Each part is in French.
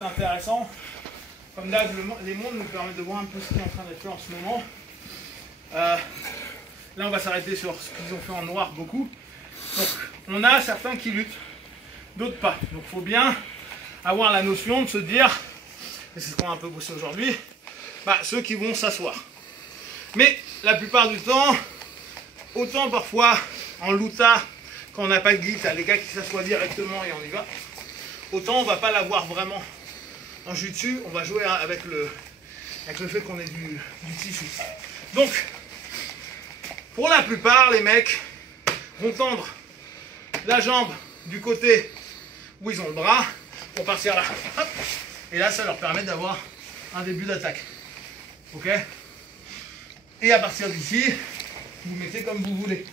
Intéressant. Comme là, les mondes nous permettent de voir un peu ce qui est en train d'être fait en ce moment. Là, on va s'arrêter sur ce qu'ils ont fait en noir beaucoup. Donc, on a certains qui luttent, d'autres pas. Donc, il faut bien avoir la notion de se dire, et c'est ce qu'on a un peu bossé aujourd'hui, ceux qui vont s'asseoir. Mais la plupart du temps, autant parfois en luta, quand on n'a pas de guide, t'as les gars qui s'assoient directement et on y va. Autant on va pas l'avoir vraiment en jiu-jitsu, on va jouer avec le fait qu'on ait du tissu. Donc, pour la plupart, les mecs vont tendre la jambe du côté où ils ont le bras pour partir là. Hop. Et là, ça leur permet d'avoir un début d'attaque. Ok? Et à partir d'ici, vous mettez comme vous voulez.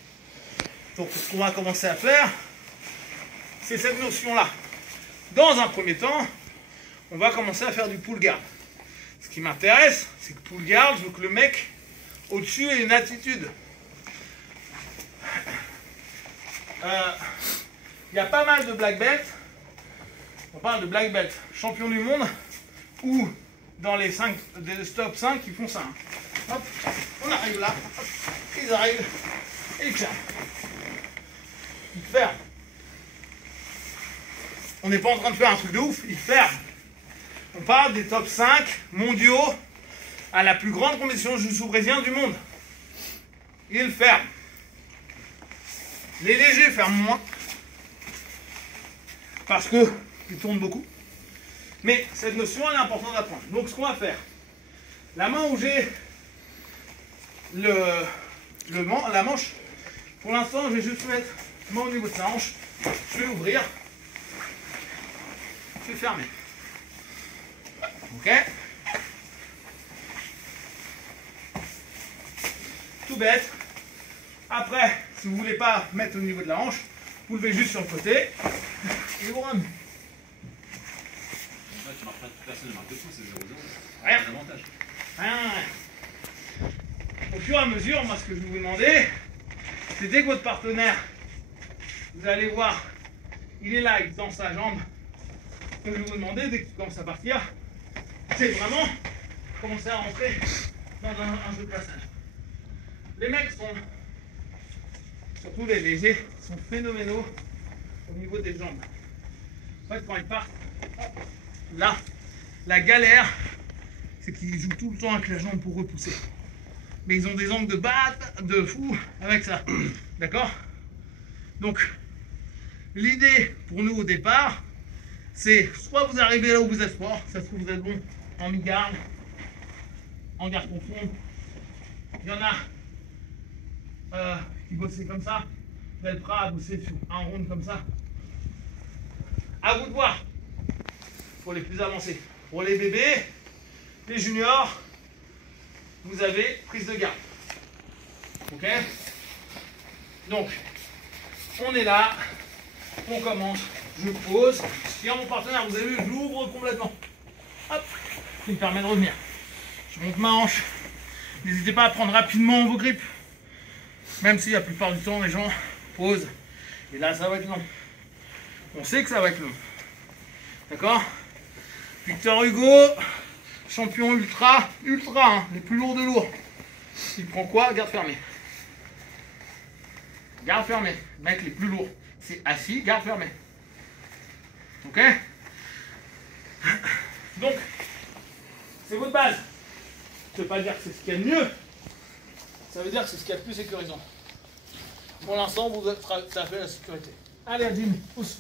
Donc, ce qu'on va commencer à faire, c'est cette notion-là. Dans un premier temps, on va commencer à faire du pull guard. Ce qui m'intéresse, c'est que pull guard, je veux que le mec au-dessus ait une attitude. Il y a pas mal de black belt. On parle de black belt champion du monde ou dans les top 5 qui font ça. Hop, on arrive là, hop, ils arrivent et ils ferment. Ils ferment. On n'est pas en train de faire un truc de ouf, ils ferment. On parle des top 5 mondiaux à la plus grande compétition de jiu-jitsu brésilien du monde. Ils ferment. Les légers ferment moins parce qu'ils tournent beaucoup. Mais cette notion, elle est importante d'apprendre. Donc, ce qu'on va faire, la main où j'ai la manche, pour l'instant, je vais juste mettre main au niveau de sa hanche. Je vais ouvrir. Je vais fermer. Ok? Tout bête. Après, si vous ne voulez pas mettre au niveau de la hanche, vous levez juste sur le côté et vous ramenez. Tu marques pas, personne ne marque de points, c'est 0-0. Rien. Un avantage. Rien. Au fur et à mesure, moi, ce que je vais vous demander, c'est dès que votre partenaire, vous allez voir, il est là, il tend sa jambe. Ce que je vais vous demander, dès que tu commences à partir, c'est vraiment commencer à rentrer dans un jeu de passage. Les mecs sont, surtout les légers, sont phénoménaux au niveau des jambes. En fait, quand ils partent, là, la galère, c'est qu'ils jouent tout le temps avec la jambe pour repousser. Mais ils ont des angles de fou avec ça. D'accord? Donc, l'idée pour nous au départ, c'est soit vous arrivez là où vous êtes fort, ça se trouve vous êtes bon en mi-garde, en garde profonde. Il y en a qui bossaient comme ça, vous êtes prêt à bosser sur un round comme ça. À vous de voir pour les plus avancés. Pour les bébés, les juniors, vous avez prise de garde. Ok? Donc, on est là, on commence, je pose. Si mon partenaire, vous avez vu, j'ouvre complètement. Hop, qui me permet de revenir. Je monte ma hanche. N'hésitez pas à prendre rapidement vos grippes. Même si la plupart du temps, les gens posent. Et là, ça va être long. On sait que ça va être long. D'accord? Victor Hugo, champion ultra, hein, les plus lourds de lourds. Il prend quoi? Garde fermée. Garde fermée. Mec, les plus lourds. C'est assis, garde fermée. Ok? Donc, c'est votre base. Ça ne veut pas dire que c'est ce qu'il y a de mieux. Ça veut dire que c'est ce qu'il y a de plus sécurisant. Pour l'instant, vous êtes, ça fait la sécurité. Allez, Jimmy, pousse.